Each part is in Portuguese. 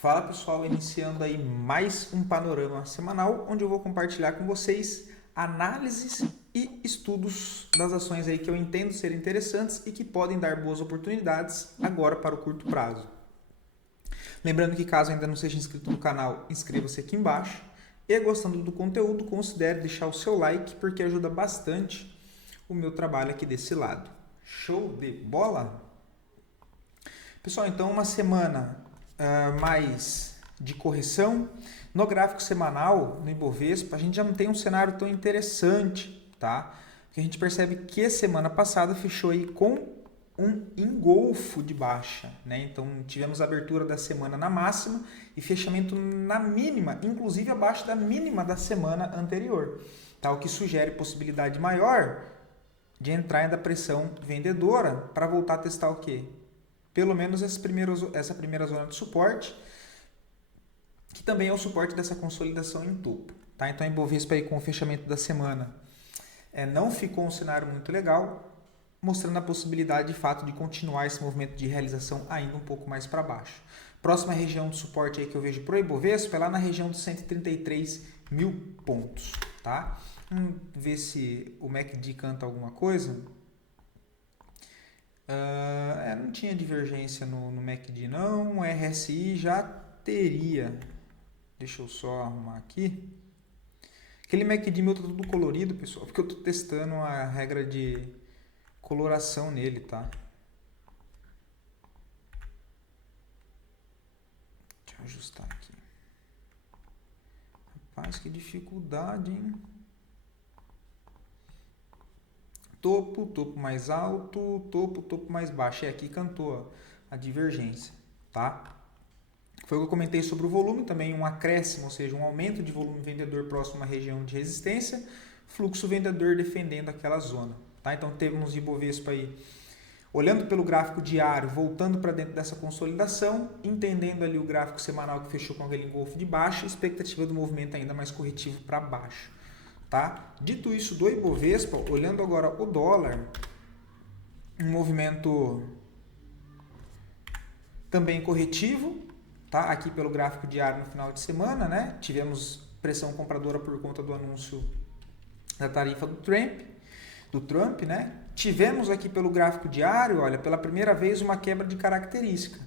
Fala pessoal, iniciando aí mais um panorama semanal, onde eu vou compartilhar com vocês análises e estudos das ações aí que eu entendo ser interessantes e que podem dar boas oportunidades agora para o curto prazo. Lembrando que caso ainda não seja inscrito no canal, inscreva-se aqui embaixo e gostando do conteúdo, considere deixar o seu like porque ajuda bastante o meu trabalho aqui desse lado. Show de bola? Pessoal, então uma semana mais de correção. No gráfico semanal, no Ibovespa, a gente já não tem um cenário tão interessante, tá? Porque a gente percebe que a semana passada fechou aí com um engolfo de baixa, né? Então tivemos a abertura da semana na máxima e fechamento na mínima, inclusive abaixo da mínima da semana anterior, tá? O que sugere possibilidade maior de entrar da pressão vendedora para voltar a testar o quê? Pelo menos essa primeira zona de suporte, que também é o suporte dessa consolidação em topo. Tá? Então, a Ibovespa aí com o fechamento da semana não ficou um cenário muito legal, mostrando a possibilidade de fato de continuar esse movimento de realização ainda um pouco mais para baixo. Próxima região de suporte aí que eu vejo para o Ibovespa é lá na região dos 133 mil pontos. Tá? Vamos ver se o MACD canta alguma coisa. Não tinha divergência no MACD não, o RSI já teria. Deixa eu só arrumar aqui. Aquele MACD meu tá tudo colorido, pessoal, porque eu tô testando a regra de coloração nele, tá? Deixa eu ajustar aqui. Rapaz, que dificuldade, hein? Topo, topo mais alto, topo, topo mais baixo. É aqui cantou a divergência, tá? Foi o que eu comentei sobre o volume, também um acréscimo, ou seja, um aumento de volume vendedor próximo à região de resistência, fluxo vendedor defendendo aquela zona, tá? Então temos Ibovespa aí, olhando pelo gráfico diário, voltando para dentro dessa consolidação, entendendo ali o gráfico semanal que fechou com aquele engolfo de baixa, expectativa do movimento ainda mais corretivo para baixo. Tá? Dito isso do Ibovespa, olhando agora o dólar, um movimento também corretivo, tá? Aqui pelo gráfico diário no final de semana, né? Tivemos pressão compradora por conta do anúncio da tarifa do Trump, né? Tivemos aqui pelo gráfico diário, olha, pela primeira vez uma quebra de característica.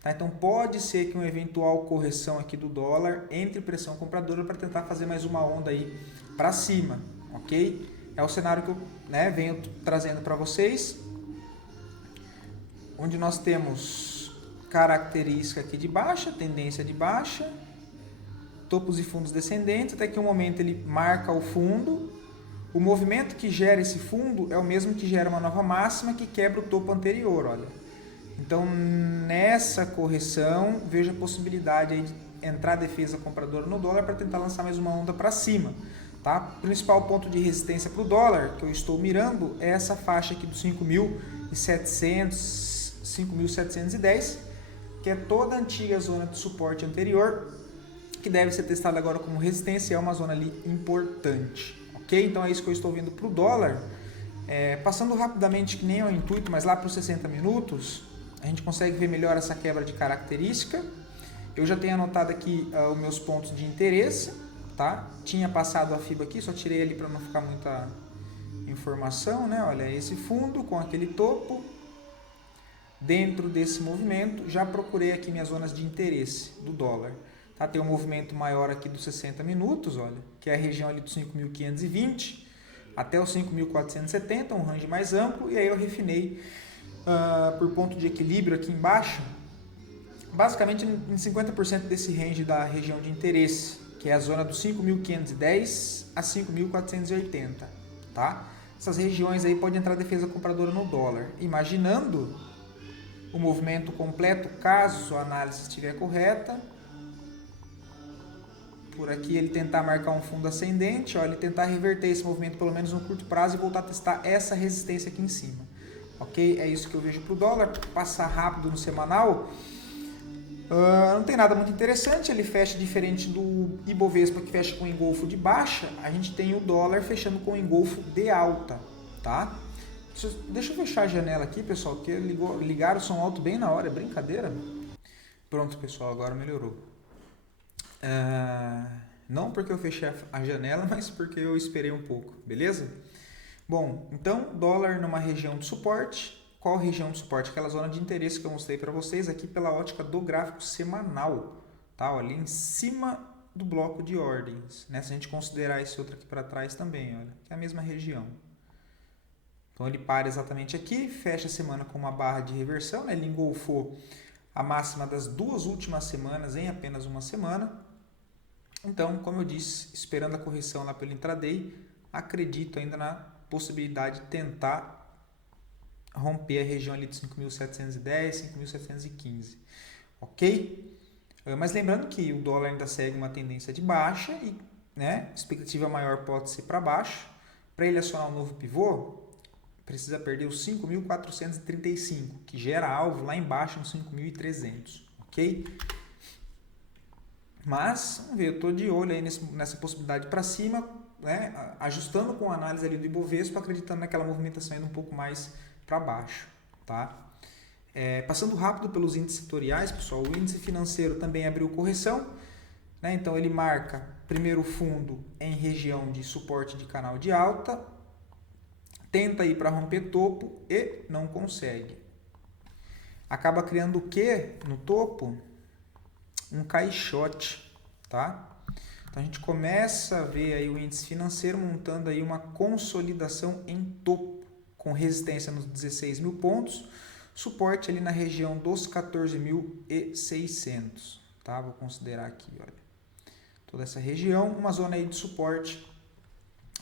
Tá? Então pode ser que uma eventual correção aqui do dólar entre pressão compradora para tentar fazer mais uma onda aí para cima, ok? É o cenário que eu venho trazendo para vocês, onde nós temos característica aqui de baixa, tendência de baixa, topos e fundos descendentes, até que um momento ele marca o fundo, o movimento que gera esse fundo é o mesmo que gera uma nova máxima que quebra o topo anterior, olha. Então, nessa correção, vejo a possibilidade aí de entrar a defesa compradora no dólar para tentar lançar mais uma onda para cima. Tá? O principal ponto de resistência para o dólar que eu estou mirando é essa faixa aqui dos 5.700, 5.710, que é toda a antiga zona de suporte anterior, que deve ser testada agora como resistência, é uma zona ali importante. Ok? Então é isso que eu estou vendo para o dólar. Passando rapidamente, que nem é o intuito, mas lá para os 60 minutos, a gente consegue ver melhor essa quebra de característica. Eu já tenho anotado aqui os meus pontos de interesse, tá? Tinha passado a FIBA aqui, só tirei ali para não ficar muita informação, né? Olha, esse fundo com aquele topo. Dentro desse movimento, já procurei aqui minhas zonas de interesse do dólar. Tá? Tem um movimento maior aqui dos 60 minutos, olha, que é a região ali dos 5.520 até os 5.470, um range mais amplo, e aí eu refinei por ponto de equilíbrio aqui embaixo, basicamente em 50% desse range da região de interesse, que é a zona dos 5.510 a 5.480, tá? Essas regiões aí pode entrar defesa compradora no dólar, imaginando o movimento completo, caso a análise estiver correta. Por aqui ele tentar marcar um fundo ascendente, ó, ele tentar reverter esse movimento pelo menos no curto prazo e voltar a testar essa resistência aqui em cima. Ok? É isso que eu vejo para o dólar. Passar rápido no semanal. Não tem nada muito interessante, ele fecha diferente do Ibovespa, que fecha com engolfo de baixa. A gente tem o dólar fechando com engolfo de alta, tá? Deixa eu fechar a janela aqui, pessoal, porque ligaram o som alto bem na hora, é brincadeira. Pronto, pessoal, agora melhorou. Não porque eu fechei a janela, mas porque eu esperei um pouco, beleza? Bom, então dólar numa região de suporte. Qual região de suporte? Aquela zona de interesse que eu mostrei para vocês aqui pela ótica do gráfico semanal, tá? Ali em cima do bloco de ordens, né? Se a gente considerar esse outro aqui para trás também, olha, que é a mesma região. Então ele para exatamente aqui, fecha a semana com uma barra de reversão, né? Ele engolfou a máxima das 2 últimas semanas em apenas uma semana. Então, como eu disse, esperando a correção lá pelo intraday, acredito ainda na possibilidade de tentar romper a região ali de 5.710, 5.715, ok? Mas lembrando que o dólar ainda segue uma tendência de baixa e, né, expectativa maior pode ser para baixo. Para ele acionar um novo pivô, precisa perder os 5.435, que gera alvo lá embaixo nos 5.300, ok? Mas, vamos ver, eu estou de olho aí nessa possibilidade para cima, né, ajustando com a análise ali do Ibovespa, acreditando naquela movimentação indo um pouco mais para baixo, tá? Passando rápido pelos índices setoriais, pessoal, o índice financeiro também abriu correção, né? Então ele marca primeiro fundo em região de suporte de canal de alta, tenta ir para romper topo e não consegue. Acaba criando o que no topo? Um caixote, tá? Então a gente começa a ver aí o índice financeiro montando aí uma consolidação em topo, com resistência nos 16 mil pontos, suporte ali na região dos 14.600, tá? Vou considerar aqui, olha, toda essa região, uma zona aí de suporte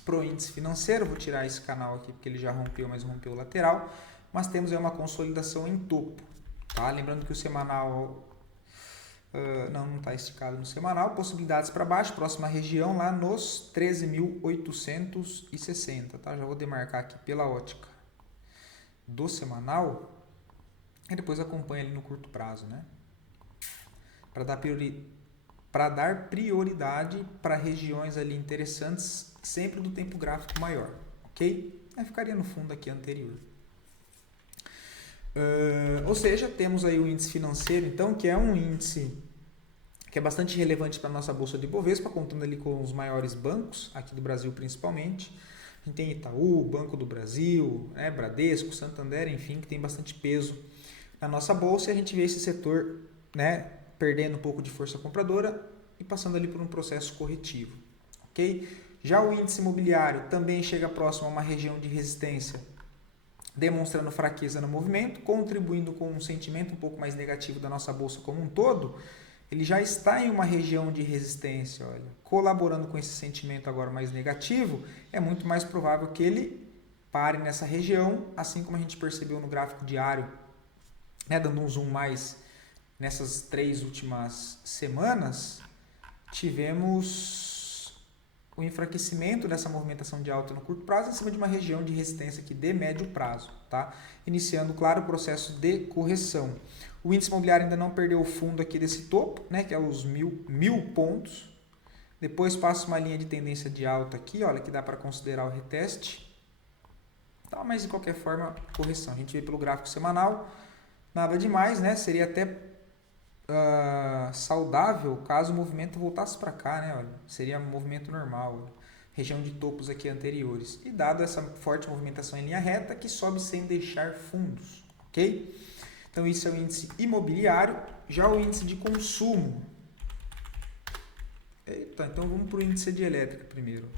pro índice financeiro. Vou tirar esse canal aqui porque ele já rompeu, mas rompeu o lateral, mas temos aí uma consolidação em topo, tá? Lembrando que o semanal não está esticado no semanal, possibilidades para baixo, próxima região lá nos 13.860, tá? Já vou demarcar aqui pela ótica do semanal e depois acompanha ali no curto prazo, né? Para dar prioridade para regiões ali interessantes, sempre do tempo gráfico maior, ok? Aí ficaria no fundo aqui anterior. Ou seja, temos aí o índice financeiro, então, que é um índice que é bastante relevante para a nossa bolsa de Bovespa, contando ali com os maiores bancos, aqui do Brasil principalmente. A gente tem Itaú, Banco do Brasil, né, Bradesco, Santander, enfim, que tem bastante peso na nossa bolsa, e a gente vê esse setor, né, perdendo um pouco de força compradora e passando ali por um processo corretivo, ok? Já o índice imobiliário também chega próximo a uma região de resistência, demonstrando fraqueza no movimento, contribuindo com um sentimento um pouco mais negativo da nossa bolsa como um todo. Ele já está em uma região de resistência, olha, colaborando com esse sentimento agora mais negativo, é muito mais provável que ele pare nessa região, assim como a gente percebeu no gráfico diário, né, dando um zoom mais nessas 3 últimas semanas, tivemos o enfraquecimento dessa movimentação de alta no curto prazo em cima de uma região de resistência aqui de médio prazo, tá? Iniciando, claro, o processo de correção. O índice imobiliário ainda não perdeu o fundo aqui desse topo, né, que é os 1.000 pontos. Depois passa uma linha de tendência de alta aqui, olha, que dá para considerar o reteste. Tá, mas de qualquer forma, correção. A gente vê pelo gráfico semanal, nada demais, né? Seria até saudável caso o movimento voltasse para cá, né? Olha, seria um movimento normal, olha, região de topos aqui anteriores. E dado essa forte movimentação em linha reta, que sobe sem deixar fundos, ok? Então isso é o índice imobiliário. Já o índice de consumo. Eita, então vamos para o índice de elétrica primeiro.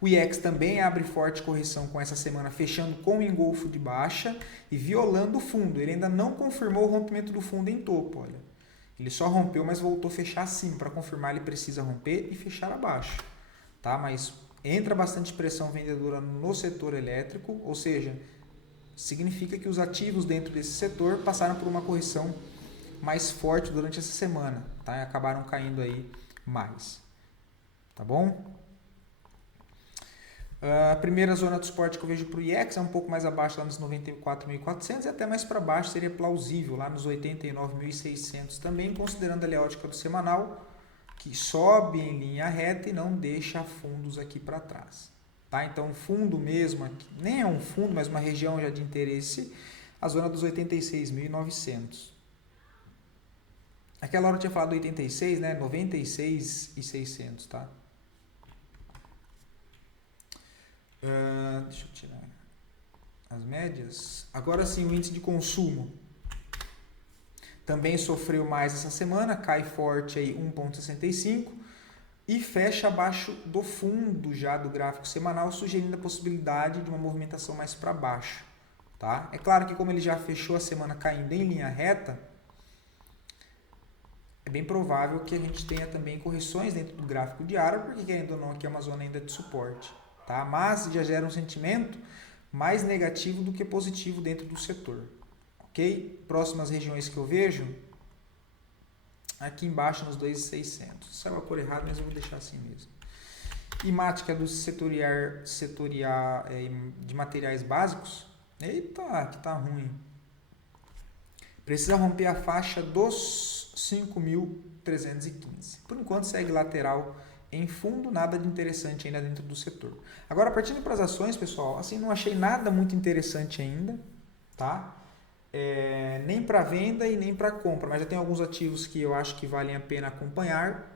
O IEX também abre forte correção com essa semana, fechando com engolfo de baixa e violando o fundo. Ele ainda não confirmou o rompimento do fundo em topo, olha. Ele só rompeu, mas voltou a fechar acima. Para confirmar, ele precisa romper e fechar abaixo, tá? Mas entra bastante pressão vendedora no setor elétrico, ou seja, significa que os ativos dentro desse setor passaram por uma correção mais forte durante essa semana, tá? E acabaram caindo aí mais, tá bom? A primeira zona de suporte que eu vejo para o IEX é um pouco mais abaixo, lá nos 94.400, e até mais para baixo seria plausível, lá nos 89.600 também, considerando a ótica do semanal, que sobe em linha reta e não deixa fundos aqui para trás. Tá? Então, fundo mesmo, aqui, nem é um fundo, mas uma região já de interesse, a zona dos 86.900. Aquela hora eu tinha falado 86, né? 96.600, tá? Deixa eu tirar as médias. Agora sim, o índice de consumo também sofreu mais essa semana, cai forte aí 1,65 e fecha abaixo do fundo já do gráfico semanal, sugerindo a possibilidade de uma movimentação mais para baixo, tá? É claro que como ele já fechou a semana caindo em linha reta, é bem provável que a gente tenha também correções dentro do gráfico diário, porque querendo ou não aqui é uma zona ainda de suporte, tá? Mas já gera um sentimento mais negativo do que positivo dentro do setor. Ok? Próximas regiões que eu vejo, aqui embaixo nos 2.600. Saiu a cor errada, mas eu vou deixar assim mesmo. IMAT, que é do setorial de materiais básicos. Eita, que tá ruim. Precisa romper a faixa dos 5.315. Por enquanto segue lateral em fundo, nada de interessante ainda dentro do setor. Agora, partindo para as ações, pessoal, assim, não achei nada muito interessante ainda, tá? Nem para venda e nem para compra, mas já tem alguns ativos que eu acho que valem a pena acompanhar,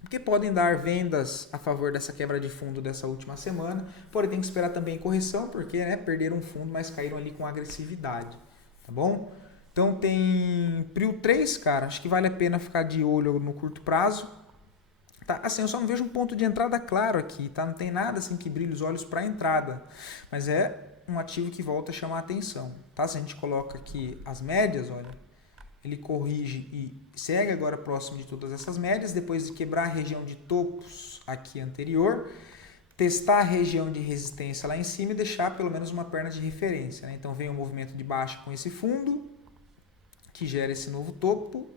porque podem dar vendas a favor dessa quebra de fundo dessa última semana, porém tem que esperar também correção, porque perderam fundo, mas caíram ali com agressividade, tá bom? Então tem Prio 3, cara, acho que vale a pena ficar de olho no curto prazo, tá? Assim, eu só não vejo um ponto de entrada claro aqui, tá? Não tem nada assim que brilhe os olhos para a entrada, mas é um ativo que volta a chamar a atenção, tá? Se a gente coloca aqui as médias, olha, ele corrige e segue agora próximo de todas essas médias, depois de quebrar a região de topos aqui anterior, testar a região de resistência lá em cima e deixar pelo menos uma perna de referência, né? Então vem um movimento de baixa com esse fundo, que gera esse novo topo,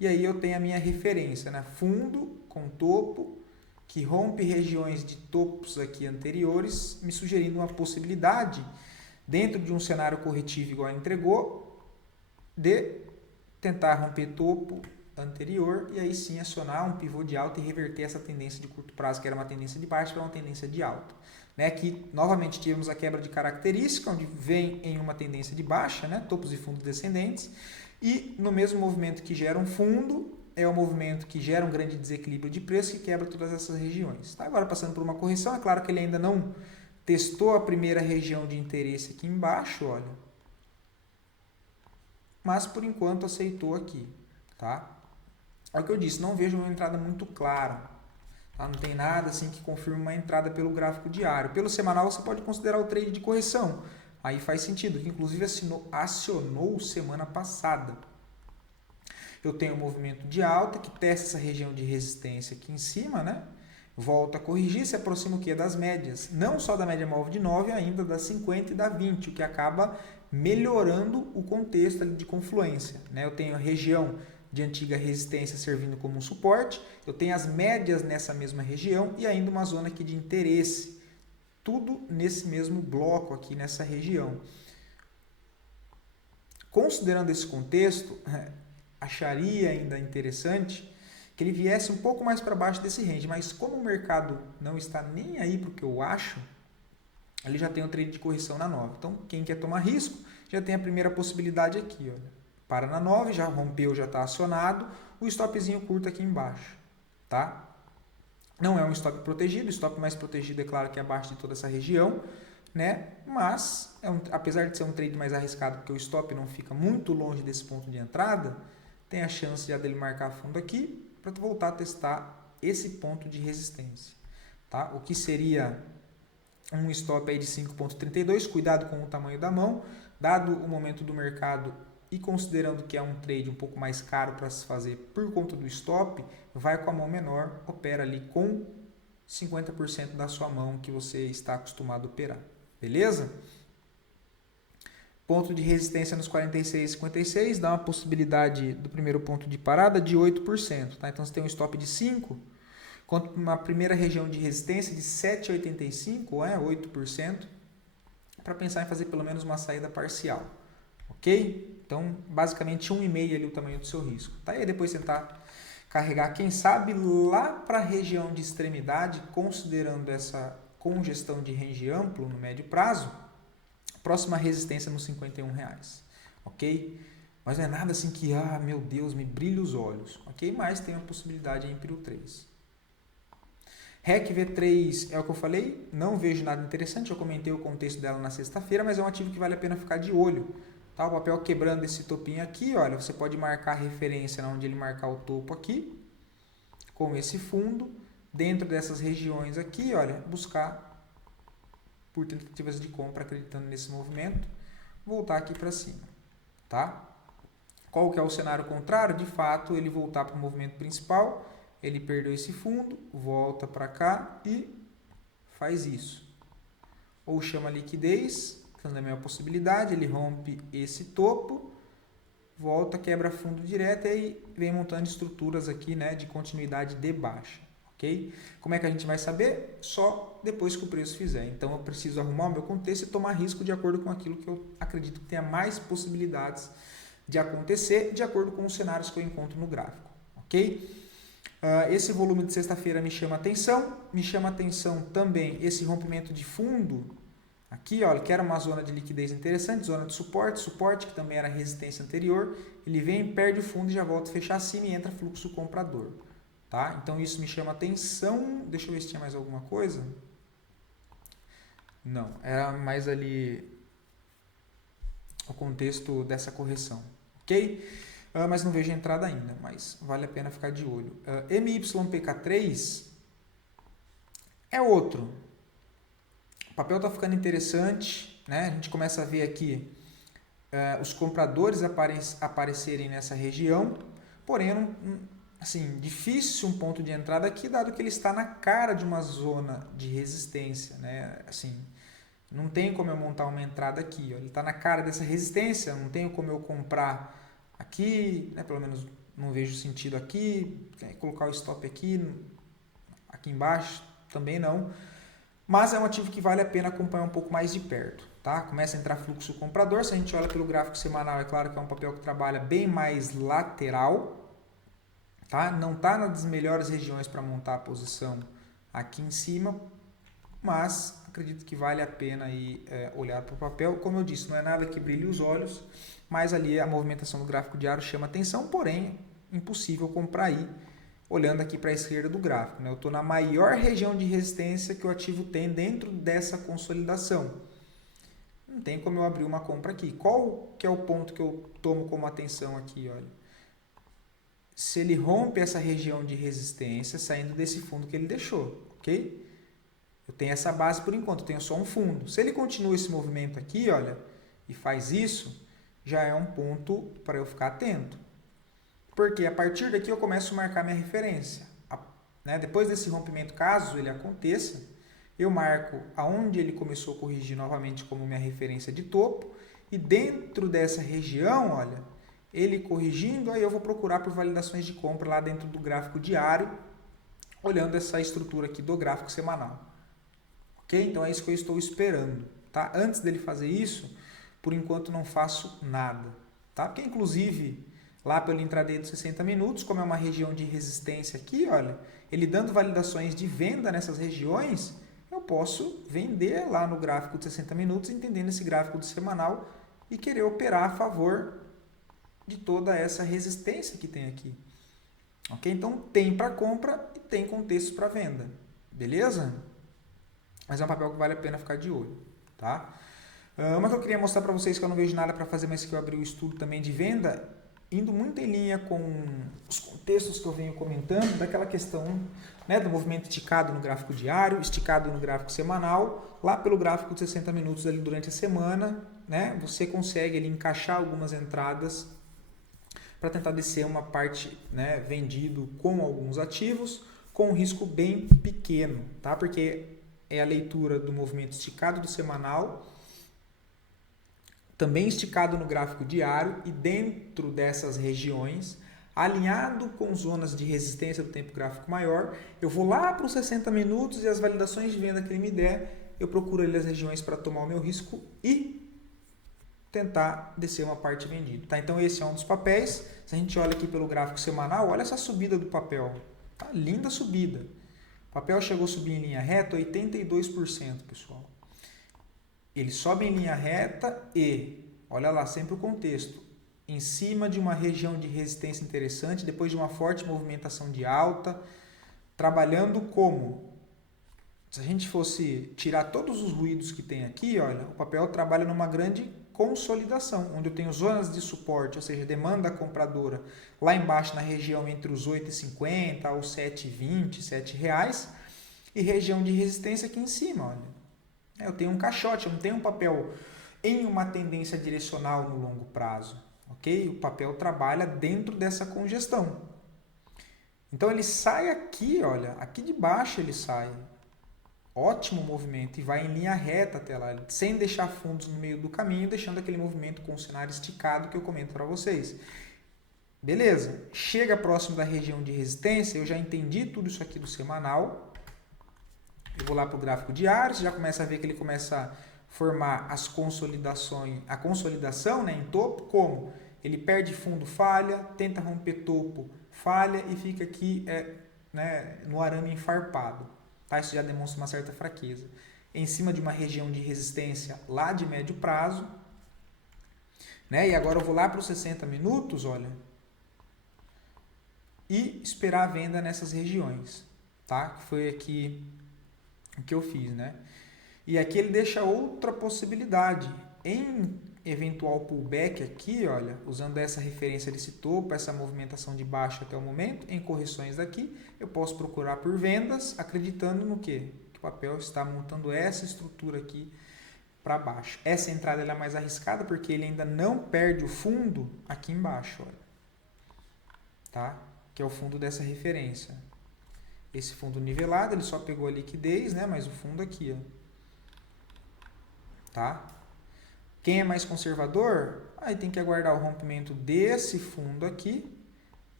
e aí eu tenho a minha referência, né? Fundo com topo, que rompe regiões de topos aqui anteriores, me sugerindo uma possibilidade, dentro de um cenário corretivo igual ele entregou, de tentar romper topo anterior e aí sim acionar um pivô de alta e reverter essa tendência de curto prazo, que era uma tendência de baixa, para uma tendência de alta. Né? Aqui, novamente, tivemos a quebra de característica, onde vem em uma tendência de baixa, né? Topos e fundos descendentes, e no mesmo movimento que gera um fundo, é o movimento que gera um grande desequilíbrio de preço que quebra todas essas regiões. Tá? Agora, passando por uma correção, é claro que ele ainda não testou a primeira região de interesse aqui embaixo, olha, mas por enquanto aceitou aqui, tá? É o que eu disse, não vejo uma entrada muito clara, tá? Não tem nada assim que confirme uma entrada pelo gráfico diário. Pelo semanal você pode considerar o trade de correção, aí faz sentido, que inclusive acionou semana passada. Eu tenho um movimento de alta que testa essa região de resistência aqui em cima, né? Volta a corrigir, se aproxima o que? Das médias. Não só da média móvel de 9, ainda da 50 e da 20, o que acaba melhorando o contexto de confluência, né? Eu tenho a região de antiga resistência servindo como um suporte, eu tenho as médias nessa mesma região e ainda uma zona aqui de interesse. Tudo nesse mesmo bloco aqui, nessa região. Considerando esse contexto, acharia ainda interessante que ele viesse um pouco mais para baixo desse range, mas como o mercado não está nem aí para o que eu acho, ele já tem um trade de correção na 9. Então, quem quer tomar risco, já tem a primeira possibilidade aqui. Olha. Para na 9, já rompeu, já está acionado, o stopzinho curto aqui embaixo. Tá? Não é um stop protegido, o stop mais protegido é claro que é abaixo de toda essa região, né? Mas, apesar de ser um trade mais arriscado, porque o stop não fica muito longe desse ponto de entrada, tem a chance já dele marcar fundo aqui para voltar a testar esse ponto de resistência. Tá? O que seria um stop aí de 5,32, cuidado com o tamanho da mão, dado o momento do mercado e considerando que é um trade um pouco mais caro para se fazer por conta do stop, vai com a mão menor, opera ali com 50% da sua mão que você está acostumado a operar. Beleza? Ponto de resistência nos 46,56 dá uma possibilidade do primeiro ponto de parada de 8%. Tá? Então você tem um stop de 5%, quanto uma primeira região de resistência de 7,85%, 8%, para pensar em fazer pelo menos uma saída parcial. Ok? Então, basicamente 1,5 ali o tamanho do seu risco. Tá? E aí depois tentar carregar, quem sabe, lá para a região de extremidade, considerando essa congestão de range amplo no médio prazo, próxima resistência nos R$51, ok? Mas não é nada assim que, meu Deus, me brilha os olhos. Ok? Mas tem a possibilidade em Prio 3. REC V3 é o que eu falei, não vejo nada interessante, eu comentei o contexto dela na sexta-feira, mas é um ativo que vale a pena ficar de olho. Tá? O papel quebrando esse topinho aqui, olha, você pode marcar a referência onde ele marcar o topo aqui, com esse fundo, dentro dessas regiões aqui, olha, buscar por tentativas de compra acreditando nesse movimento, voltar aqui para cima. Tá? Qual que é o cenário contrário? De fato, ele voltar para o movimento principal, ele perdeu esse fundo, volta para cá e faz isso. Ou chama liquidez, que também é uma possibilidade, ele rompe esse topo, volta, quebra fundo direto e aí vem montando estruturas aqui, né, de continuidade de baixa. Ok? Como é que a gente vai saber? Só depois que o preço fizer. Então eu preciso arrumar o meu contexto e tomar risco de acordo com aquilo que eu acredito que tenha mais possibilidades de acontecer, de acordo com os cenários que eu encontro no gráfico. Ok? Esse volume de sexta-feira me chama atenção também esse rompimento de fundo aqui, olha, que era uma zona de liquidez interessante, zona de suporte que também era resistência anterior, ele vem, perde o fundo e já volta a fechar acima e entra fluxo comprador, tá? Então isso me chama atenção, deixa eu ver se tinha mais alguma coisa, não, era mais ali o contexto dessa correção, ok? Mas não vejo a entrada ainda, mas vale a pena ficar de olho. MYPK3 é outro. O papel está ficando interessante, né? A gente começa a ver aqui os compradores aparecerem nessa região, porém, assim, difícil um ponto de entrada aqui, dado que ele está na cara de uma zona de resistência, né? Assim, não tem como eu montar uma entrada aqui, ó. Ele está na cara dessa resistência, não tem como eu comprar aqui, né, pelo menos não vejo sentido aqui, colocar o stop aqui embaixo também não, mas é um ativo que vale a pena acompanhar um pouco mais de perto, tá? Começa a entrar fluxo comprador, se a gente olha pelo gráfico semanal, é claro que é um papel que trabalha bem mais lateral, tá? Não está nas melhores regiões para montar a posição aqui em cima, mas acredito que vale a pena aí, olhar para o papel. Como eu disse, não é nada que brilhe os olhos, mas ali a movimentação do gráfico diário chama atenção, porém, impossível comprar aí, olhando aqui para a esquerda do gráfico, né? Eu estou na maior região de resistência que o ativo tem dentro dessa consolidação. Não tem como eu abrir uma compra aqui. Qual que é o ponto que eu tomo como atenção aqui? Olha, se ele rompe essa região de resistência, saindo desse fundo que ele deixou, ok? Eu tenho essa base por enquanto, eu tenho só um fundo. Se ele continua esse movimento aqui, olha, e faz isso, já é um ponto para eu ficar atento. Porque a partir daqui eu começo a marcar minha referência. Né? Depois desse rompimento, caso ele aconteça, eu marco aonde ele começou a corrigir novamente como minha referência de topo. E dentro dessa região, olha, ele corrigindo, aí eu vou procurar por validações de compra lá dentro do gráfico diário, olhando essa estrutura aqui do gráfico semanal. Ok? Então é isso que eu estou esperando. Tá? Antes dele fazer isso, por enquanto não faço nada. Tá? Porque inclusive, lá pelo intraday dos 60 minutos, como é uma região de resistência aqui, olha, ele dando validações de venda nessas regiões, eu posso vender lá no gráfico de 60 minutos, entendendo esse gráfico do semanal e querer operar a favor de toda essa resistência que tem aqui. Ok? Então tem para compra e tem contexto para venda. Beleza? Mas é um papel que vale a pena ficar de olho, tá? Uma que eu queria mostrar para vocês que eu não vejo nada para fazer, mas que eu abri o estudo também de venda, indo muito em linha com os contextos que eu venho comentando, daquela questão, né, do movimento esticado no gráfico diário, esticado no gráfico semanal, lá pelo gráfico de 60 minutos ali durante a semana, né, você consegue ali encaixar algumas entradas para tentar descer uma parte, né, vendido com alguns ativos, com um risco bem pequeno, tá? Porque é a leitura do movimento esticado do semanal, também esticado no gráfico diário e dentro dessas regiões, alinhado com zonas de resistência do tempo gráfico maior, eu vou lá para os 60 minutos e as validações de venda que ele me der, eu procuro ali as regiões para tomar o meu risco e tentar descer uma parte vendida. Tá? Então esse é um dos papéis. Se a gente olha aqui pelo gráfico semanal, olha essa subida do papel. Tá? Linda subida. O papel chegou a subir em linha reta 82%, pessoal. Ele sobe em linha reta e, olha lá, sempre o contexto, em cima de uma região de resistência interessante, depois de uma forte movimentação de alta, trabalhando como? Se a gente fosse tirar todos os ruídos que tem aqui, olha, o papel trabalha numa grande consolidação, onde eu tenho zonas de suporte, ou seja, demanda compradora lá embaixo na região entre os 8,50 aos 7,20, R$7, e região de resistência aqui em cima, olha. Eu tenho um caixote, eu não tenho um papel em uma tendência direcional no longo prazo, ok? O papel trabalha dentro dessa congestão. Então ele sai aqui, olha, aqui de baixo ele sai. Ótimo movimento e vai em linha reta até lá, sem deixar fundos no meio do caminho, deixando aquele movimento com o cenário esticado que eu comento para vocês. Beleza, chega próximo da região de resistência, eu já entendi tudo isso aqui do semanal. Eu vou lá para o gráfico diário, você já começa a ver que ele começa a formar as consolidações, a consolidação, né, em topo, como? Ele perde fundo, falha, tenta romper topo, falha e fica aqui né, no arame enfarpado. Tá? Isso já demonstra uma certa fraqueza. Em cima de uma região de resistência lá de médio prazo. Né? E agora eu vou lá para os 60 minutos, olha, e esperar a venda nessas regiões. Tá? Que foi aqui o que eu fiz, né? E aqui ele deixa outra possibilidade. Em eventual pullback aqui, olha, usando essa referência desse topo, essa movimentação de baixo até o momento, em correções daqui, eu posso procurar por vendas, acreditando no quê? Que o papel está montando essa estrutura aqui para baixo. Essa entrada ela é mais arriscada porque ele ainda não perde o fundo aqui embaixo, olha. Tá? Que é o fundo dessa referência. Esse fundo nivelado, ele só pegou a liquidez, né? Mas o fundo aqui, ó. Tá? Quem é mais conservador, aí tem que aguardar o rompimento desse fundo aqui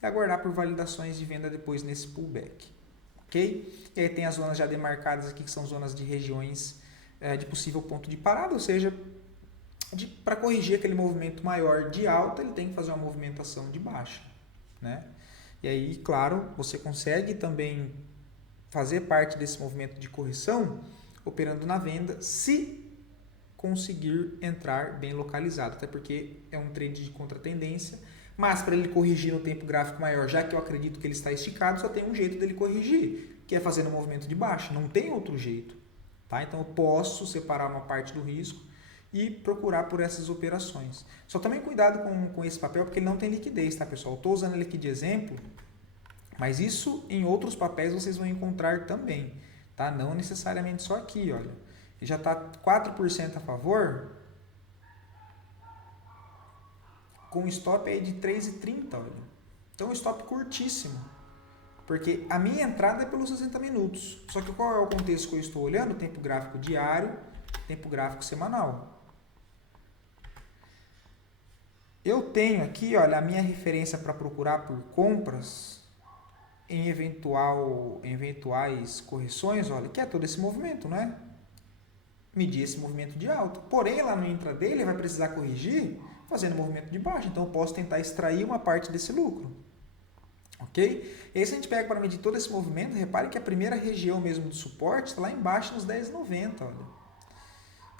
e aguardar por validações de venda depois nesse pullback. Ok? E aí tem as zonas já demarcadas aqui, que são zonas de regiões de possível ponto de parada, ou seja, para corrigir aquele movimento maior de alta, ele tem que fazer uma movimentação de baixa. Né? E aí, claro, você consegue também fazer parte desse movimento de correção operando na venda, se conseguir entrar bem localizado, até porque é um trade de contratendência, mas para ele corrigir no tempo gráfico maior, já que eu acredito que ele está esticado, só tem um jeito dele corrigir, que é fazendo um movimento de baixa, não tem outro jeito. Tá? Então eu posso separar uma parte do risco e procurar por essas operações. Só tomem cuidado com esse papel, porque ele não tem liquidez, tá, pessoal? Estou usando ele aqui de exemplo, mas isso em outros papéis vocês vão encontrar também, tá? Não necessariamente só aqui, olha. Ele já está 4% a favor, com stop aí de 3,30, olha. Então, stop curtíssimo, porque a minha entrada é pelos 60 minutos. Só que qual é o contexto que eu estou olhando? Tempo gráfico diário, tempo gráfico semanal. Eu tenho aqui, olha, a minha referência para procurar por compras em eventuais correções, olha, que é todo esse movimento, não é? Medir esse movimento de alta. Porém, lá no intraday, ele vai precisar corrigir fazendo movimento de baixa. Então, eu posso tentar extrair uma parte desse lucro. Ok? E aí, se a gente pega para medir todo esse movimento, repare que a primeira região mesmo do suporte está lá embaixo nos 10,90. Olha.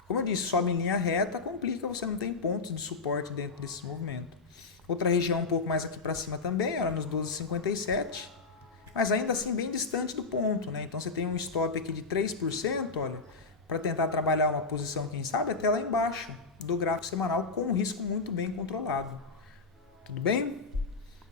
Como eu disse, sobe em linha reta, complica, você não tem pontos de suporte dentro desse movimento. Outra região um pouco mais aqui para cima também, olha, nos 12,57. Mas ainda assim bem distante do ponto. Né? Então, você tem um stop aqui de 3%, olha, para tentar trabalhar uma posição, quem sabe, até lá embaixo do gráfico semanal, com um risco muito bem controlado. Tudo bem?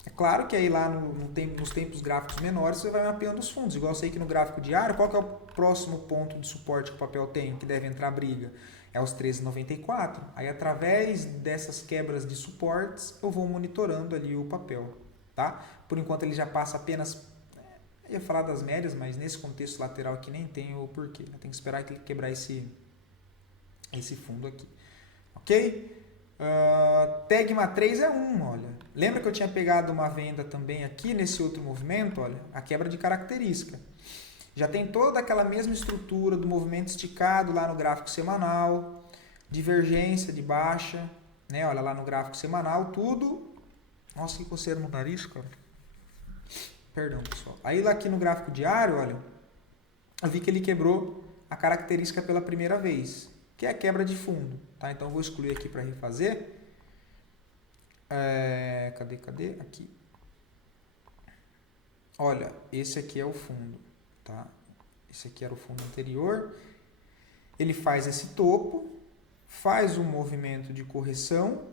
É claro que aí lá nos tempos gráficos menores você vai mapeando os fundos. Igual eu sei que no gráfico diário, qual que é o próximo ponto de suporte que o papel tem, que deve entrar a briga? É os 13,94. Aí através dessas quebras de suportes, eu vou monitorando ali o papel. Tá? Por enquanto ele já passa apenas... Eu ia falar das médias, mas nesse contexto lateral aqui nem tem o porquê. Tem que esperar que ele quebrar esse fundo aqui. Ok? Tegma 3 é 1, olha. Lembra que eu tinha pegado uma venda também aqui nesse outro movimento? Olha, a quebra de característica. Já tem toda aquela mesma estrutura do movimento esticado lá no gráfico semanal, divergência de baixa, né? Olha lá no gráfico semanal, tudo... Nossa, que coceira no nariz, cara. Perdão, pessoal. Aí lá aqui no gráfico diário, olha, eu vi que ele quebrou a característica pela primeira vez, que é a quebra de fundo. Tá? Então eu vou excluir aqui para refazer. Cadê? Aqui. Olha, esse aqui é o fundo, tá? Esse aqui era o fundo anterior. Ele faz esse topo, faz um movimento de correção,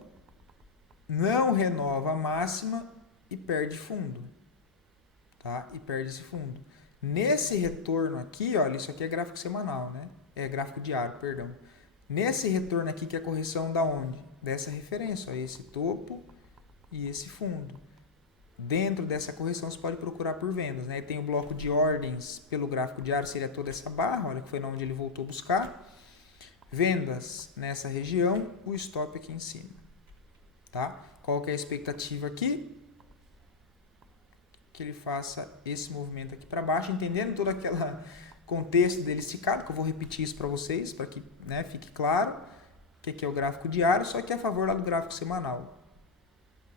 não renova a máxima e perde fundo, tá? E perde esse fundo. Nesse retorno aqui, olha, isso aqui é gráfico semanal, né? É gráfico diário, perdão. Nesse retorno aqui, que é a correção da onde? Dessa referência, ó, esse topo e esse fundo. Dentro dessa correção, você pode procurar por vendas, né? Tem o bloco de ordens pelo gráfico diário, seria toda essa barra, olha, que foi onde ele voltou a buscar. Vendas nessa região, o stop aqui em cima, tá? Qual que é a expectativa aqui? Que ele faça esse movimento aqui para baixo, entendendo todo aquele contexto dele esticado, que eu vou repetir isso para vocês, para que, né, fique claro que aqui é o gráfico diário, só que é a favor lá do gráfico semanal.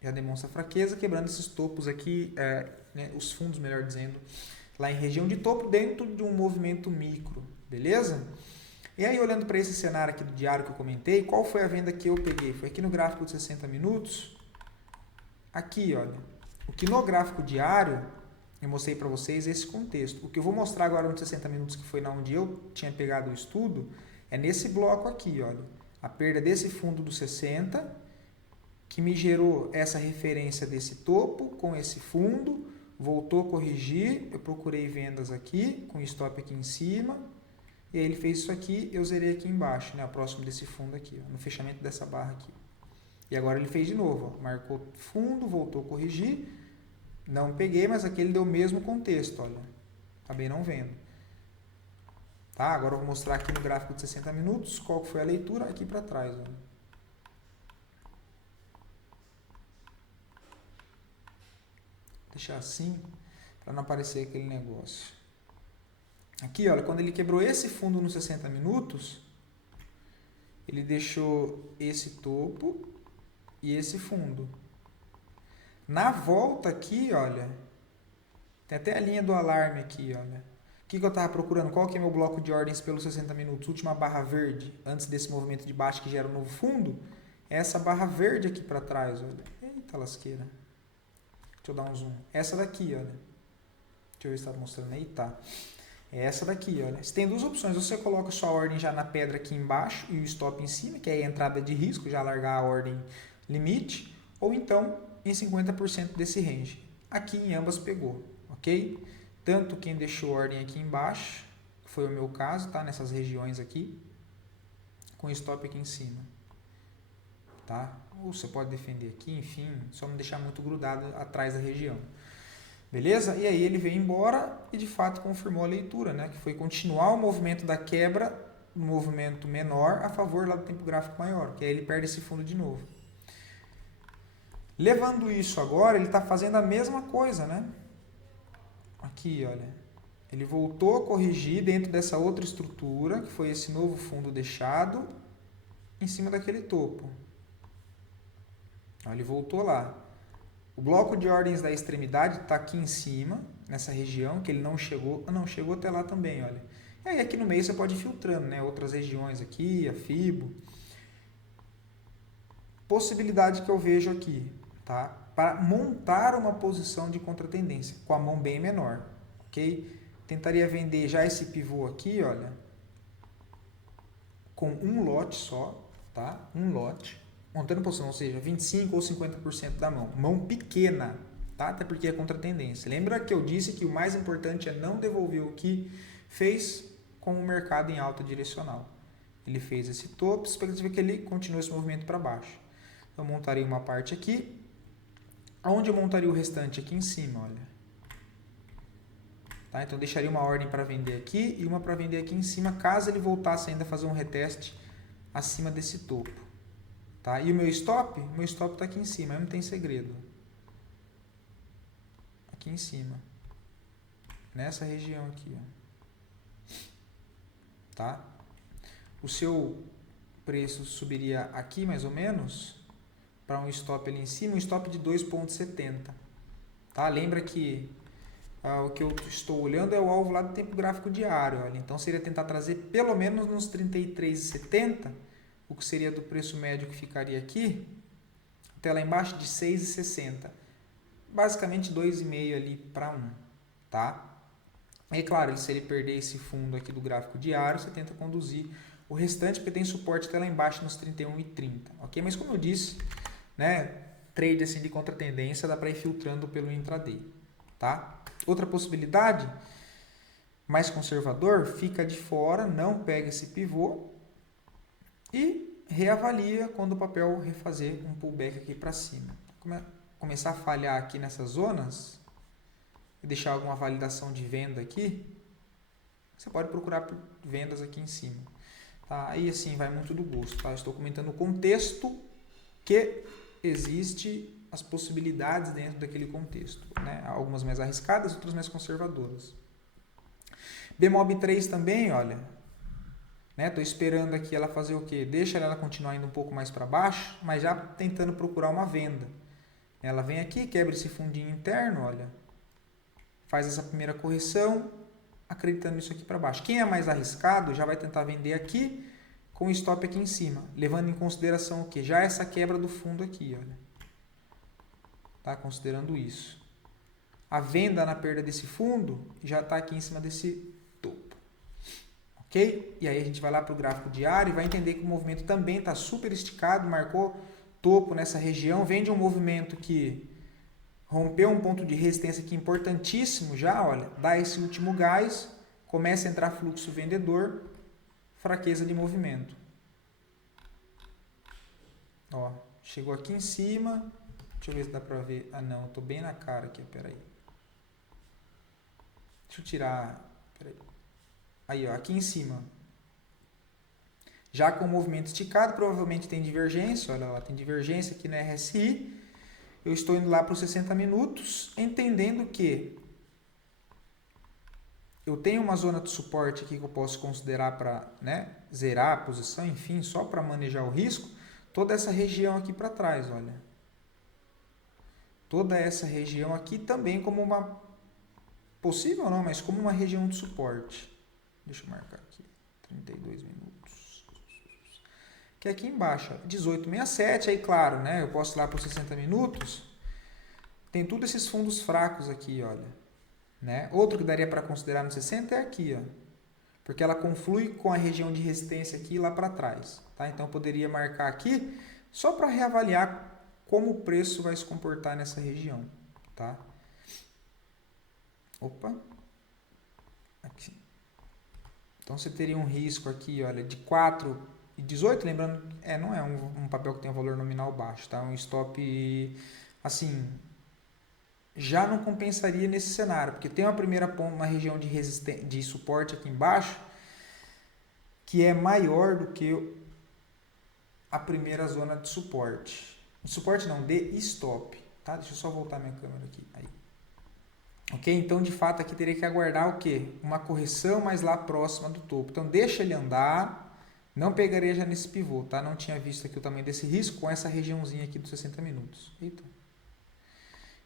Já demonstra fraqueza, quebrando esses topos aqui, né, os fundos, melhor dizendo, lá em região de topo, dentro de um movimento micro, beleza? E aí, olhando para esse cenário aqui do diário que eu comentei, qual foi a venda que eu peguei? Foi aqui no gráfico de 60 minutos. Aqui, olha. O que no gráfico diário, eu mostrei para vocês esse contexto. O que eu vou mostrar agora no 60 minutos, que foi na onde eu tinha pegado o estudo, é nesse bloco aqui, olha. A perda desse fundo do 60, que me gerou essa referência desse topo com esse fundo, voltou a corrigir, eu procurei vendas aqui, com stop aqui em cima, e aí ele fez isso aqui, eu zerei aqui embaixo, né, próximo desse fundo aqui, ó, no fechamento dessa barra aqui. E agora ele fez de novo, ó, marcou fundo, voltou a corrigir, não peguei, mas aqui ele deu o mesmo contexto, olha, acabei não vendo. Tá, agora eu vou mostrar aqui no gráfico de 60 minutos qual foi a leitura aqui para trás, ó. Deixar assim, para não aparecer aquele negócio. Aqui, olha, quando ele quebrou esse fundo nos 60 minutos, ele deixou esse topo e esse fundo. Na volta aqui, olha, tem até a linha do alarme aqui, olha. O que eu estava procurando? Qual que é meu bloco de ordens pelos 60 minutos? Última barra verde, antes desse movimento de baixo que gera um novo fundo, é essa barra verde aqui para trás, olha. Eita lasqueira. Deixa eu dar um zoom. Essa daqui, olha. Deixa eu ver se está mostrando aí. Tá. É essa daqui, olha. Você tem duas opções. Você coloca sua ordem já na pedra aqui embaixo e o stop em cima, que é a entrada de risco, já largar a ordem limite. Ou então em 50% desse range. Aqui em ambas pegou, ok? Tanto quem deixou ordem aqui embaixo, que foi o meu caso, tá? Nessas regiões aqui, com stop aqui em cima. Tá? Ou você pode defender aqui, enfim, só não deixar muito grudado atrás da região. Beleza? E aí ele veio embora e de fato confirmou a leitura, né? Que foi continuar o movimento da quebra no movimento menor a favor lá do tempo gráfico maior, que aí ele perde esse fundo de novo. Levando isso agora, ele está fazendo a mesma coisa, né? Aqui, olha. Ele voltou a corrigir dentro dessa outra estrutura, que foi esse novo fundo deixado em cima daquele topo. Ele voltou lá. O bloco de ordens da extremidade está aqui em cima, nessa região, que ele não chegou. Não, chegou até lá também, olha. E aí aqui no meio você pode ir filtrando, né? Outras regiões aqui, a FIBO. Possibilidade que eu vejo aqui, tá? Para montar uma posição de contratendência, com a mão bem menor, ok? Tentaria vender já esse pivô aqui, olha, com um lote só, tá? Um lote. Montando posição, ou seja, 25% ou 50% da mão. Mão pequena, tá? Até porque é contratendência. Lembra que eu disse que o mais importante é não devolver o que fez com o mercado em alta direcional. Ele fez esse topo, expectativa que ele continue esse movimento para baixo. Eu montaria uma parte aqui. Onde eu montaria o restante? Aqui em cima, olha. Tá? Então, eu deixaria uma ordem para vender aqui e uma para vender aqui em cima, caso ele voltasse ainda a fazer um reteste acima desse topo. Tá? E o meu stop? O meu stop está aqui em cima, não tem segredo. Aqui em cima. Nessa região aqui. Ó. Tá? O seu preço subiria aqui mais ou menos para um stop ali em cima, um stop de 2,70. Tá? Lembra que o que eu estou olhando é o alvo lá do tempo gráfico diário. Olha. Então seria tentar trazer pelo menos nos 33,70, o que seria do preço médio que ficaria aqui, até lá embaixo de 6,60. Basicamente 2,5 ali para 1, tá? E claro, se ele perder esse fundo aqui do gráfico diário, você tenta conduzir o restante, porque tem suporte até lá embaixo nos 31,30, ok? Mas como eu disse, né, trade assim de contratendência dá para ir filtrando pelo intraday, tá? Outra possibilidade, mais conservador, fica de fora, não pega esse pivô e reavalia quando o papel refazer um pullback aqui para cima. Começar a falhar aqui nessas zonas e deixar alguma validação de venda aqui, você pode procurar por vendas aqui em cima. Tá? Aí assim vai muito do gosto. Tá? Estou comentando o contexto que existe as possibilidades dentro daquele contexto. Né? Algumas mais arriscadas, outras mais conservadoras. BMOB 3 também, olha. Estou esperando aqui ela fazer o quê? Deixa ela continuar indo um pouco mais para baixo, mas já tentando procurar uma venda. Ela vem aqui, quebra esse fundinho interno, olha. Faz essa primeira correção, acreditando isso aqui para baixo. Quem é mais arriscado já vai tentar vender aqui com o stop aqui em cima, levando em consideração o quê? Já essa quebra do fundo aqui, olha. Tá? Considerando isso. A venda na perda desse fundo já está aqui em cima desse topo. Ok? E aí a gente vai lá para o gráfico diário e vai entender que o movimento também está super esticado, marcou topo nessa região, vem de um movimento que rompeu um ponto de resistência aqui importantíssimo já, olha, dá esse último gás, começa a entrar fluxo vendedor, fraqueza de movimento. Ó, chegou aqui em cima, deixa eu ver se dá pra ver, ah não, eu tô bem na cara aqui, peraí. Deixa eu tirar, peraí. Aí, ó, aqui em cima. Já com o movimento esticado, provavelmente tem divergência, olha lá, tem divergência aqui no RSI. Eu estou indo lá para os 60 minutos, entendendo que eu tenho uma zona de suporte aqui que eu posso considerar para, né, zerar a posição, enfim, só para manejar o risco. Toda essa região aqui para trás, olha. Toda essa região aqui também como uma, possível não, mas como uma região de suporte. Deixa eu marcar aqui, 32 minutos. Que é aqui embaixo, 18,67, aí claro, né, eu posso ir lá por 60 minutos, tem todos esses fundos fracos aqui, olha, né, outro que daria para considerar no 60 é aqui, ó, porque ela conflui com a região de resistência aqui lá para trás, tá, então eu poderia marcar aqui, só para reavaliar como o preço vai se comportar nessa região, tá, opa, aqui, então você teria um risco aqui, olha, de 4,18, lembrando, não é um papel que tem um valor nominal baixo, tá? Um stop, assim, já não compensaria nesse cenário, porque tem uma região de suporte aqui embaixo, que é maior do que a primeira zona de suporte. De suporte não, de stop, tá? Deixa eu só voltar minha câmera aqui, aí. Ok? Então, de fato, aqui teria que aguardar o quê? Uma correção mais lá próxima do topo. Então, deixa ele andar. Não pegaria já nesse pivô, tá? Não tinha visto aqui o tamanho desse risco com essa regiãozinha aqui dos 60 minutos. Eita.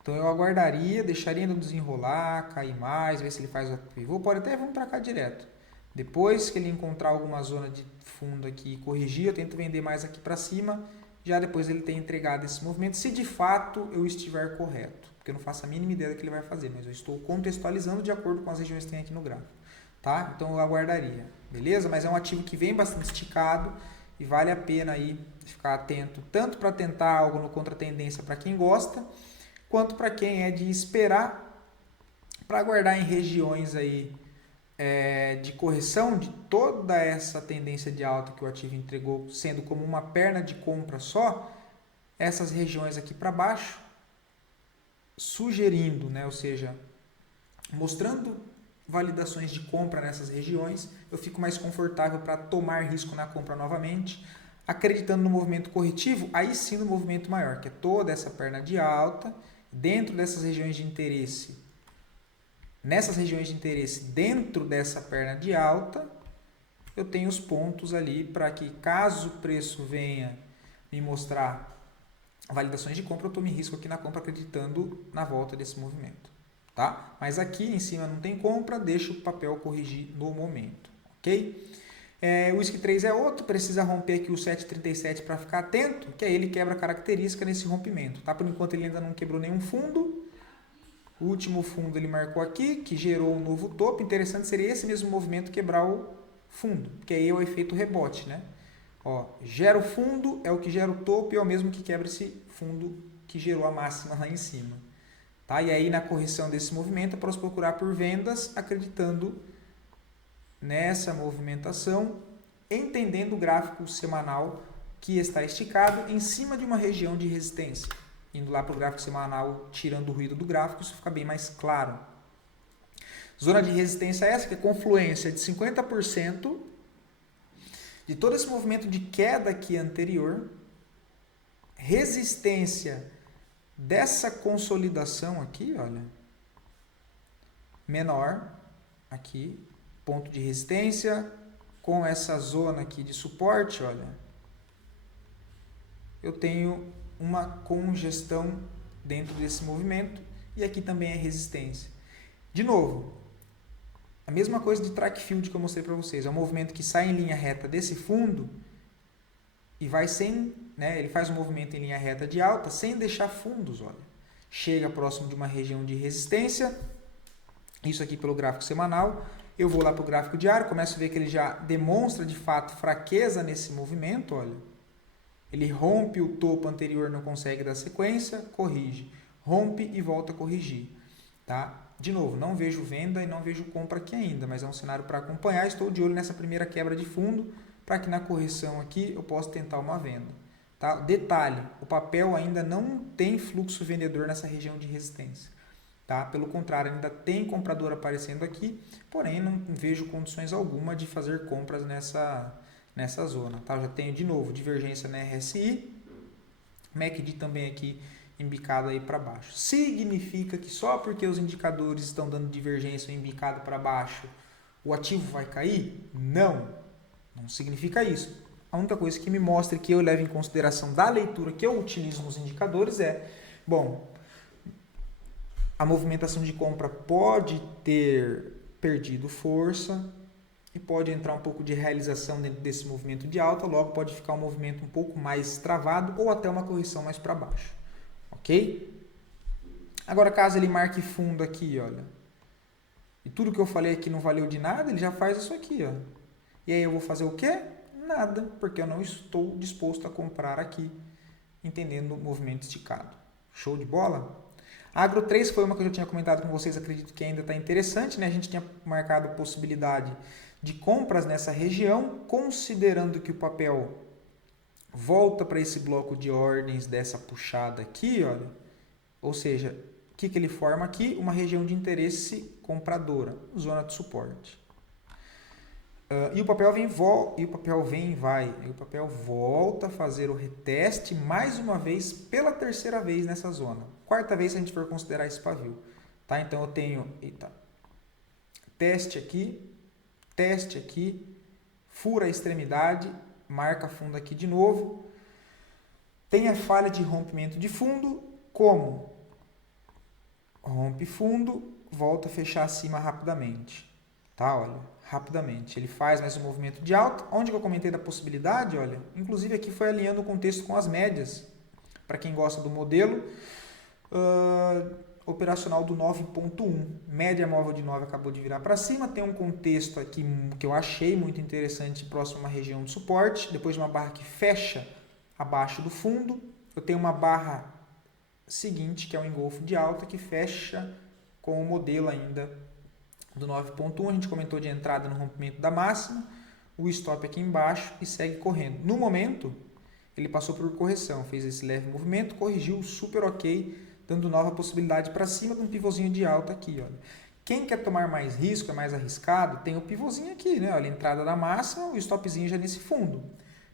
Então eu aguardaria, deixaria ele desenrolar, cair mais, ver se ele faz o pivô. Pode até vir para cá direto. Depois que ele encontrar alguma zona de fundo aqui e corrigir, eu tento vender mais aqui para cima. Já depois ele tem entregado esse movimento, se de fato eu estiver correto. Porque eu não faço a mínima ideia do que ele vai fazer, mas eu estou contextualizando de acordo com as regiões que tem aqui no gráfico. Tá? Então eu aguardaria, beleza? Mas é um ativo que vem bastante esticado e vale a pena aí ficar atento, tanto para tentar algo no contratendência para quem gosta, quanto para quem é de esperar para aguardar em regiões aí de correção de toda essa tendência de alta que o ativo entregou, sendo como uma perna de compra só, essas regiões aqui para baixo, sugerindo, né? Ou seja, mostrando validações de compra nessas regiões, eu fico mais confortável para tomar risco na compra novamente, acreditando no movimento corretivo, aí sim no movimento maior, que é toda essa perna de alta, dentro dessas regiões de interesse, nessas regiões de interesse, dentro dessa perna de alta, eu tenho os pontos ali para que, caso o preço venha me mostrar validações de compra, eu tome risco aqui na compra, acreditando na volta desse movimento. Tá? Mas aqui em cima não tem compra, deixa o papel corrigir no momento, ok? O ISC 3 é outro, precisa romper aqui o 737 para ficar atento, que aí ele quebra a característica nesse rompimento. Tá? Por enquanto ele ainda não quebrou nenhum fundo. O último fundo ele marcou aqui, que gerou um novo topo. Interessante seria esse mesmo movimento quebrar o fundo, porque aí é o efeito rebote, né? Ó, gera o fundo, é o que gera o topo e é o mesmo que quebra esse fundo que gerou a máxima lá em cima. Tá? E aí na correção desse movimento é para procurar por vendas, acreditando nessa movimentação, entendendo o gráfico semanal que está esticado em cima de uma região de resistência. Indo lá para o gráfico semanal, tirando o ruído do gráfico, isso fica bem mais claro. Zona de resistência essa, que é confluência de 50% de todo esse movimento de queda aqui anterior, resistência dessa consolidação aqui, olha, menor, aqui, ponto de resistência, com essa zona aqui de suporte, olha, eu tenho uma congestão dentro desse movimento e aqui também é resistência. De novo, a mesma coisa de track field que eu mostrei para vocês, é um movimento que sai em linha reta desse fundo e vai sem, né, ele faz um movimento em linha reta de alta sem deixar fundos, olha. Chega próximo de uma região de resistência, isso aqui pelo gráfico semanal, eu vou lá para o gráfico diário, começo a ver que ele já demonstra de fato fraqueza nesse movimento, olha. Ele rompe o topo anterior, não consegue dar sequência, corrige. Rompe e volta a corrigir. Tá? De novo, não vejo venda e não vejo compra aqui ainda, mas é um cenário para acompanhar. Estou de olho nessa primeira quebra de fundo, para que na correção aqui eu possa tentar uma venda. Tá? Detalhe, o papel ainda não tem fluxo vendedor nessa região de resistência. Tá? Pelo contrário, ainda tem comprador aparecendo aqui, porém não vejo condições alguma de fazer compras nessa zona. Tá? Já tenho de novo divergência na RSI, MACD também aqui embicado aí para baixo. Significa que só porque os indicadores estão dando divergência ou embicado para baixo, o ativo vai cair? Não, não significa isso. A única coisa que me mostra que eu levo em consideração da leitura que eu utilizo nos indicadores é, bom, a movimentação de compra pode ter perdido força e pode entrar um pouco de realização dentro desse movimento de alta, logo pode ficar um movimento um pouco mais travado ou até uma correção mais para baixo. Ok? Agora, caso ele marque fundo aqui, olha, e tudo que eu falei aqui não valeu de nada, ele já faz isso aqui, ó. E aí eu vou fazer o quê? Nada, porque eu não estou disposto a comprar aqui, entendendo o movimento esticado. Show de bola? A Agro 3 foi uma que eu já tinha comentado com vocês, acredito que ainda está interessante, né? A gente tinha marcado a possibilidade de compras nessa região, considerando que o papel volta para esse bloco de ordens dessa puxada aqui, olha, ou seja, o que ele forma aqui? Uma região de interesse compradora, zona de suporte. E o papel volta a fazer o reteste mais uma vez, pela terceira vez nessa zona. Quarta vez se a gente for considerar esse pavio. Tá? Então eu tenho teste aqui, fura a extremidade, marca fundo aqui de novo. Tem a falha de rompimento de fundo, como? Rompe fundo, volta a fechar acima rapidamente. Tá, olha, rapidamente. Ele faz mais um movimento de alta. Onde que eu comentei da possibilidade, olha, inclusive aqui foi alinhando o contexto com as médias. Para quem gosta do modelo operacional do 9.1. Média móvel de 9 acabou de virar para cima. Tem um contexto aqui que eu achei muito interessante, próximo a uma região de suporte. Depois de uma barra que fecha abaixo do fundo, eu tenho uma barra seguinte, que é um engolfo de alta, que fecha com o modelo ainda do 9.1, a gente comentou de entrada no rompimento da máxima, o stop aqui embaixo e segue correndo. No momento, ele passou por correção, fez esse leve movimento, corrigiu, super ok, dando nova possibilidade para cima de um pivôzinho de alta aqui. Olha. Quem quer tomar mais risco, é mais arriscado, tem o pivôzinho aqui, né? Olha, entrada da máxima, o stopzinho já nesse fundo.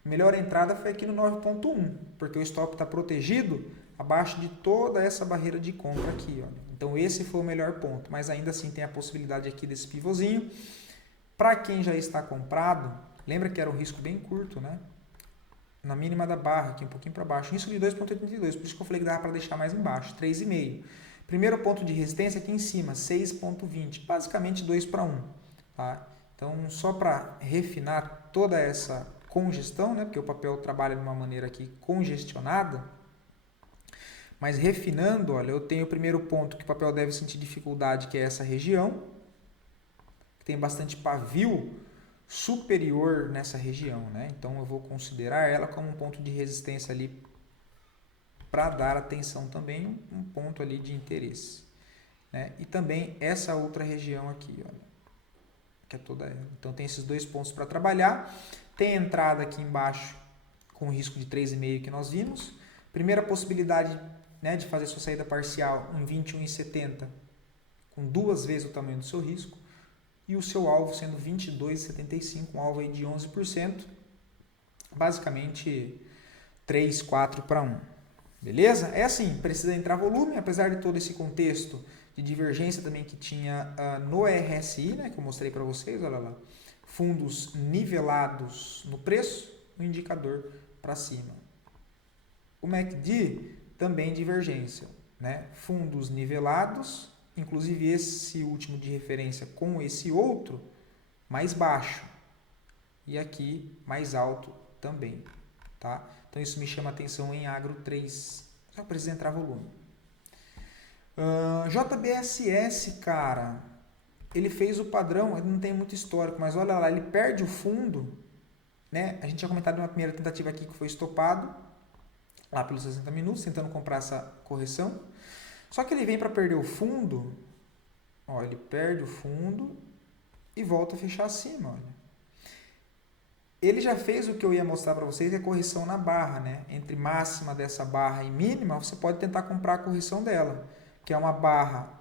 Melhor entrada foi aqui no 9.1, porque o stop está protegido abaixo de toda essa barreira de compra aqui, olha. Então esse foi o melhor ponto, mas ainda assim tem a possibilidade aqui desse pivôzinho. Para quem já está comprado, lembra que era um risco bem curto, né? Na mínima da barra, aqui um pouquinho para baixo, risco de 2,82, por isso que eu falei que dava para deixar mais embaixo, 3,5. Primeiro ponto de resistência aqui em cima, 6,20, basicamente 2 para 1. Tá? Então só para refinar toda essa congestão, né? Porque o papel trabalha de uma maneira aqui congestionada. Mas refinando, olha, eu tenho o primeiro ponto que o papel deve sentir dificuldade, que é essa região, que tem bastante pavio superior nessa região, né? Então eu vou considerar ela como um ponto de resistência ali para dar atenção também, um ponto ali de interesse, né? E também essa outra região aqui, olha, que é toda ela. Então tem esses dois pontos para trabalhar. Tem a entrada aqui embaixo com o risco de 3,5 que nós vimos. Primeira possibilidade, né, de fazer sua saída parcial em 21,70 com 2 vezes o tamanho do seu risco. E o seu alvo sendo 22,75, um alvo aí de 11%, basicamente 3, 4 para 1. Beleza? É assim, precisa entrar volume, apesar de todo esse contexto de divergência também que tinha no RSI, né, que eu mostrei para vocês, olha lá, fundos nivelados no preço, o indicador para cima. O MACD também divergência, né, fundos nivelados, inclusive esse último de referência com esse outro, mais baixo. E aqui, mais alto também. Tá? Então, isso me chama a atenção em Agro 3. Só precisa entrar volume. JBSS, cara, ele fez o padrão, ele não tem muito histórico, mas olha lá, ele perde o fundo, né? A gente tinha comentado uma primeira tentativa aqui que foi estopado, lá pelos 60 minutos, tentando comprar essa correção. Só que ele vem para perder o fundo, ó, ele perde o fundo e volta a fechar acima, olha. Ele já fez o que eu ia mostrar para vocês, que é a correção na barra, né? Entre máxima dessa barra e mínima, você pode tentar comprar a correção dela, que é uma barra,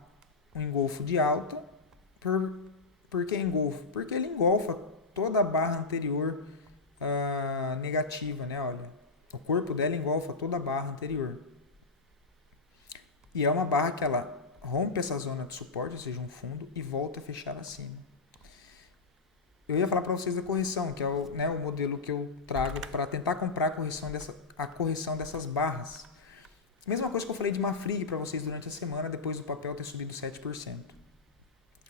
um engolfo de alta. Por que engolfo? Porque ele engolfa toda a barra anterior negativa, né? Olha, o corpo dela engolfa toda a barra anterior. E é uma barra que ela rompe essa zona de suporte, ou seja, um fundo, e volta a fechar acima. Eu ia falar para vocês da correção, que é o, né, o modelo que eu trago para tentar comprar a correção dessas barras. Mesma coisa que eu falei de Mafrig para vocês durante a semana, depois do papel ter subido 7%.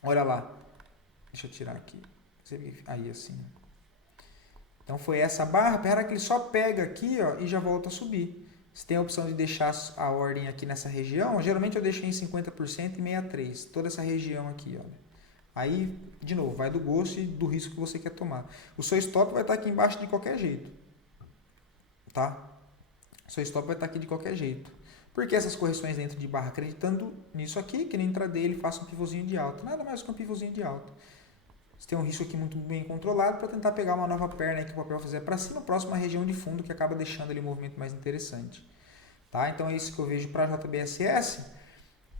Olha lá. Deixa eu tirar aqui. Aí assim. Então foi essa barra, para que ele só pega aqui, ó, e já volta a subir. Você tem a opção de deixar a ordem aqui nessa região. Geralmente eu deixo em 50% e 63%. Toda essa região aqui, olha. Aí, de novo, vai do gosto e do risco que você quer tomar. O seu stop vai estar aqui embaixo de qualquer jeito. Tá? O seu stop vai estar aqui de qualquer jeito. Por que essas correções dentro de barra? Acreditando nisso aqui, que no intraday ele faça um pivôzinho de alta. Nada mais que um pivôzinho de alta. Você tem um risco aqui muito bem controlado para tentar pegar uma nova perna aí que o papel fizer para cima, próxima região de fundo, que acaba deixando ali um movimento mais interessante. Tá? Então é isso que eu vejo para JBSS.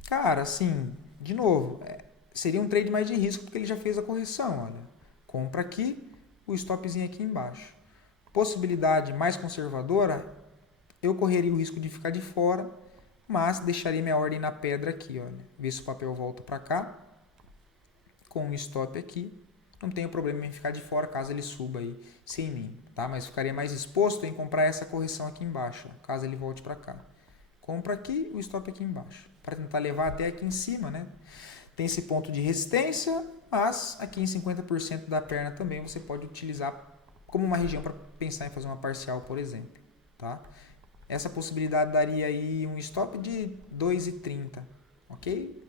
Cara, assim, de novo, seria um trade mais de risco porque ele já fez a correção. Olha, compra aqui, o stopzinho aqui embaixo. Possibilidade mais conservadora, eu correria o risco de ficar de fora, mas deixaria minha ordem na pedra aqui. Olha, ver se o papel volta para cá, com um stop aqui. Não tenho problema em ficar de fora caso ele suba aí sem mim, tá? Mas ficaria mais exposto em comprar essa correção aqui embaixo, caso ele volte para cá. Compra aqui, o stop aqui embaixo, para tentar levar até aqui em cima, né? Tem esse ponto de resistência, mas aqui em 50% da perna também você pode utilizar como uma região para pensar em fazer uma parcial, por exemplo, tá? Essa possibilidade daria aí um stop de 2,30, ok?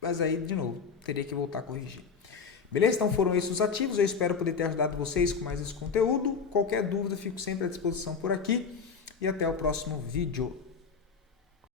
Mas aí, de novo, teria que voltar a corrigir. Beleza? Então foram esses os ativos. Eu espero poder ter ajudado vocês com mais esse conteúdo. Qualquer dúvida, fico sempre à disposição por aqui. E até o próximo vídeo.